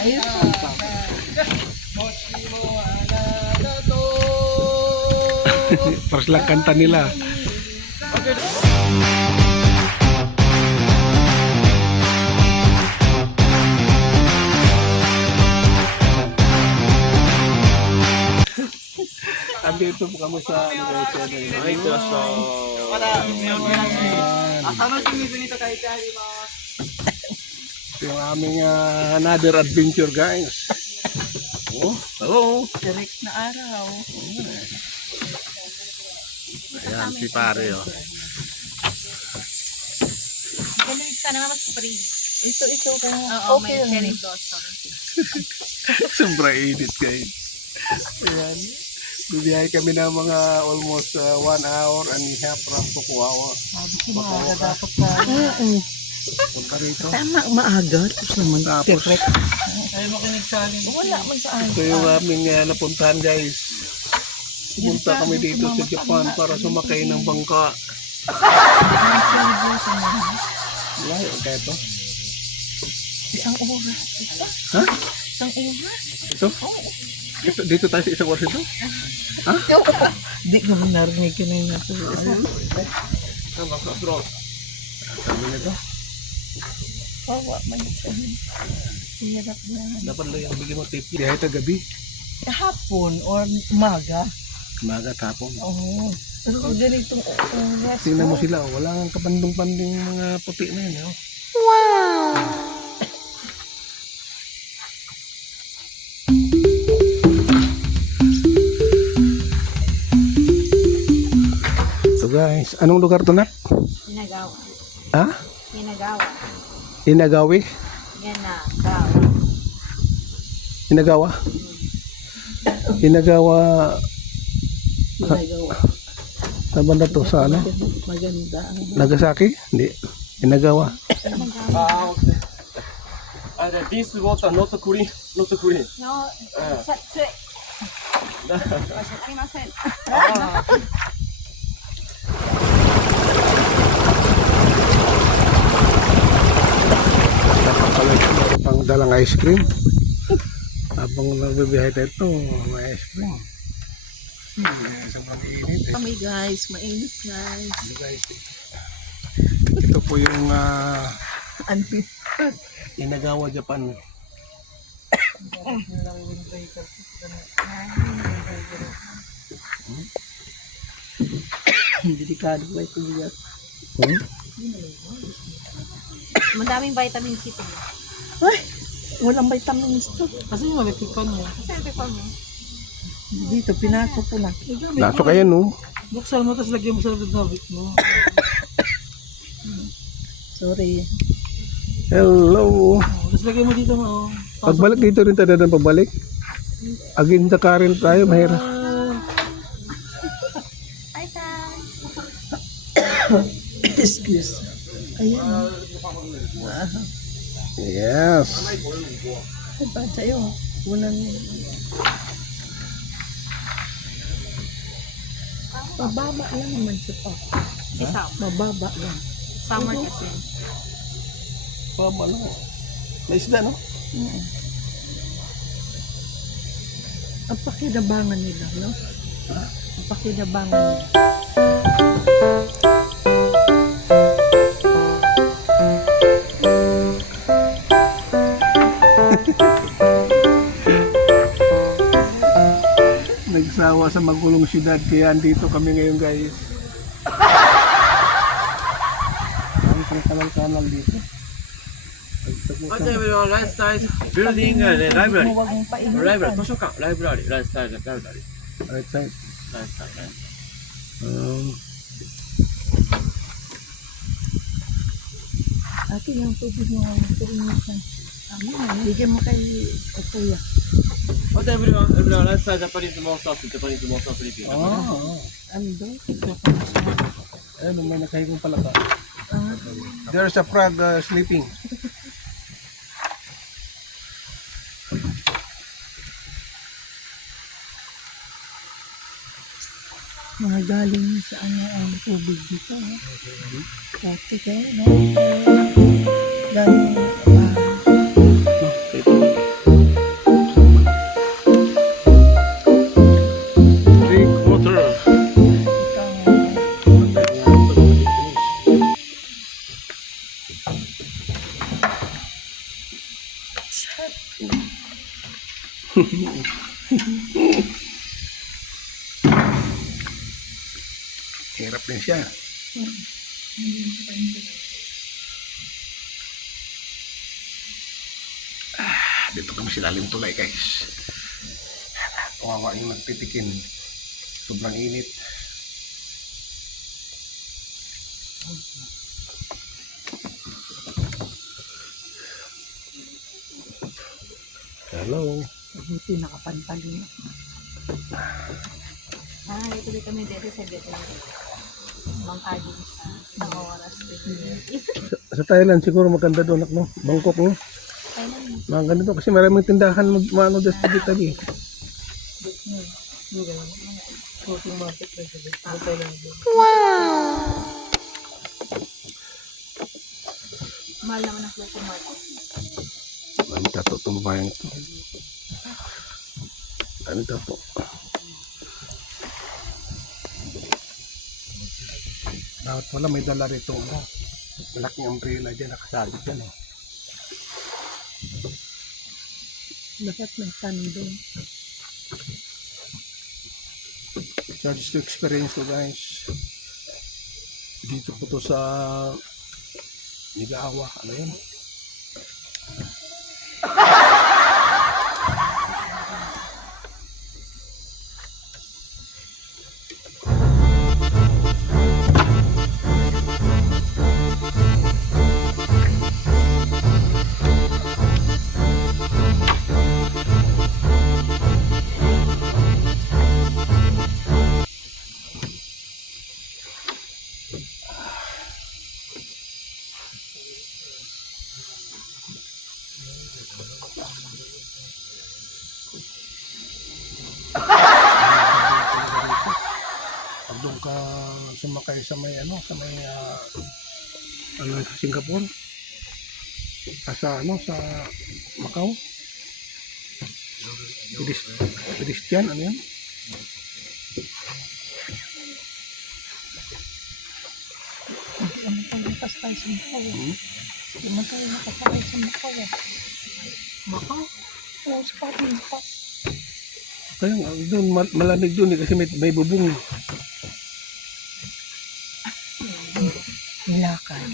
Ayun po. Paras lang kanta nila. Andito po kami sa yung aming another adventure, guys. Oh. Direct na araw. Ayan, si pare, oh. Ganun sana naman spring. Ito kung Oo, may okay cherry yun. blossom. Sobrang init, guys. Ayan. Bibiyahe kami ng mga almost 1 hour and a half from Tokugawa. Sabi ko maaga dapat ka. Punta rito. Tama, maaga. Tapos naman. Tapos, Ayaw makinig sa akin. Wala man sa akin. ito yung aming napuntahan, guys. Pumunta kami dito sa Japan para sumakay ng bangka. Layo kaya ito? Isang oras. Ha? Isang oras? Ito? Dito tayo sa isang oras ito? Di ko narinig ka na yun natin. Bro. Sabi na ito. Wawa, may sabihin. Hirap na. Dapat lang yung bigyan mo tip. Biyahe ito gabi. Hapon or umaga. Umaga tapon. Oo. Pero ganitong oras. Tingnan mo sila, oh. Wala kang kapandong-panding mga puti na yun. Oh. So guys, anong lugar to, Nak? Hinagawa. Ha? Hinagawa. Inagawi? Hinagawa. Inagawa? Inagawa. Ginagawa. Sa banda to, sa ano? Maganda. Nagasaki? Hindi. Inagawa. This water not clean, not clean. No, sa tsuy. Arimasen. Meron pang dalang ice cream. Habang nagbibiyahe tayo ito, may ice cream. Sobrang init eh. Kami guys, mainit guys. Guys, ito po yung Ano? Inagawa, Japan. Delikado ba ito bigat? Madaming vitamin C to. Ay! Walang vitamins to. Kasi malatipan mo. Kasi ito pa mo. Dito, pinasok ko na. Nasok kayo, no? Buksan mo, tapos lagyan mo sa labit mo. Sorry. Hello. Tapos lagyan mo dito mo. Pagbalik dito rin tayo na pabalik. Again sa current tayo, mahirap. Hi, Sam. Excuse. Ayan. Yes. Ay, ba sa'yo? Unang... Mababa lang naman siya pa. Si Sam. Mababa lang. Summer kasi. Pama lang. May isda, no? Ang pakinabangan nila, no? Ang pakinabangan nila. Nagsawa sa magulong syudad, kaya andito kami ngayon, guys. Ang kanal-kanal dito. What everyone, right side building library. Huwag mong painitan. Library, 図書館 library, right side library. Right side. Right side, right. Ate, yung tubig mo ang painitan. Bigyan mo kay kuya. What everyone, right side Japanese monster, Japanese monster sleeping. Ando? Ayun, may nakahigong palaka. There's a frog sleeping. Mga galing sa ano ang tubig dito. Puti kayo, no? Galing, Hirap din siya. Dito kami sa lalim tulay guys. Kawawa yung nagtitikin. Sobrang init. Hello. Buti nakapantalin. Ito kami dito sa Vietnam. Mangkagin sa ng oras. Sa Thailand siguro maganda doon no? Bangkok no? Mga ganito kasi maraming tindahan mano dyan sa tabi. Mahal naman ang floating market. Ano tato itong bayan ito? Ano tato? Dapat pala may dala rito. Malaking umbrella dyan, nakasabit dyan eh. Lahat may tandong. So just to experience to guys. Dito po to sa Nigaawa. Ano yun? Pag doon ka sumakay sa may ano, sa may sa Singapore, sa ano, sa Macau, pedestrian, ano yan? Ano pang lipas tayo sa Macau? Hindi man tayo nakasakay sa Macau. Macau? Oo, sa pating lipas. Kaya nga, doon, malamig doon eh, kasi may bubong eh. Nilakay.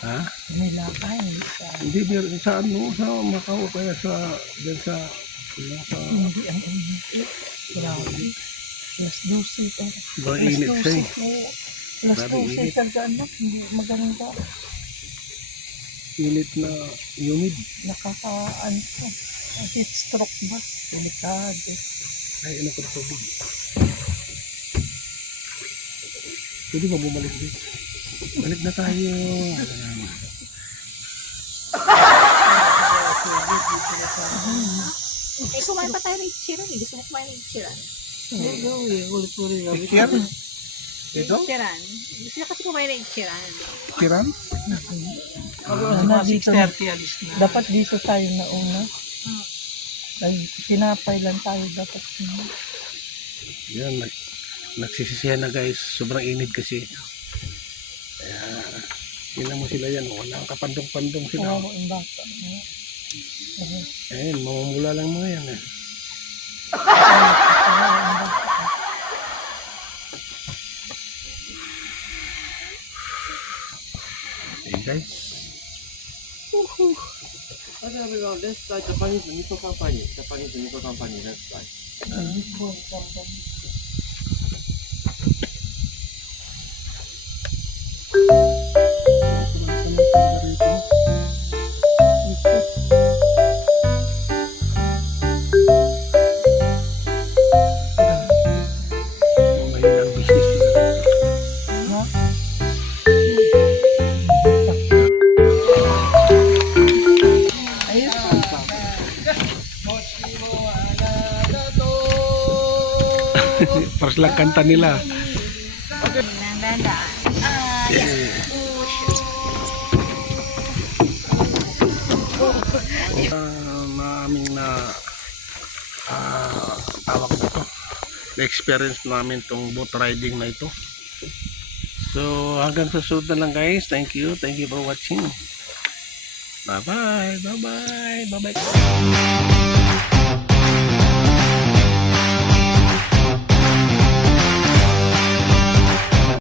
Ha? Nilakay. Hindi, sa ano, sa Macau, kaya sa, dyan sa, ano, sa, Hindi ang init. Grabe. Alas 12 pa. sobrang init siya eh. Alas Grabe 12 init. kaganak. Maganda. Init na humid. Nakakaano ko. Heat stroke ba? Delikado. Ay, ano ko na tubig. Pwede ba bumalik din? Balik na tayo. Kumain pa tayo ng chiran eh. Gusto mo kumain ng chiran? Picture? Ito? Chiran. Gusto niya kasi kumain ng chiran. Tiran? Dito, dapat dito tayo nauna. Ay, pinapay lang tayo dapat. Yan, nagsisisihan na guys. Sobrang init kasi. Kaya, tingnan mo sila yan. Walang kapandong-pandong sila. Kawawa ang bata. Ayun, mamamula lang mga yan eh. Hey guys. Okay, everyone, let's try Japanese Nico Company. Japanese Nico Company, let's try. Mahina ang business nila. Paras lang kanta nila. Naming na tawag na to. Na-experience namin tong boat riding na ito. So hanggang sa susunod na lang guys. Thank you for watching. Bye bye.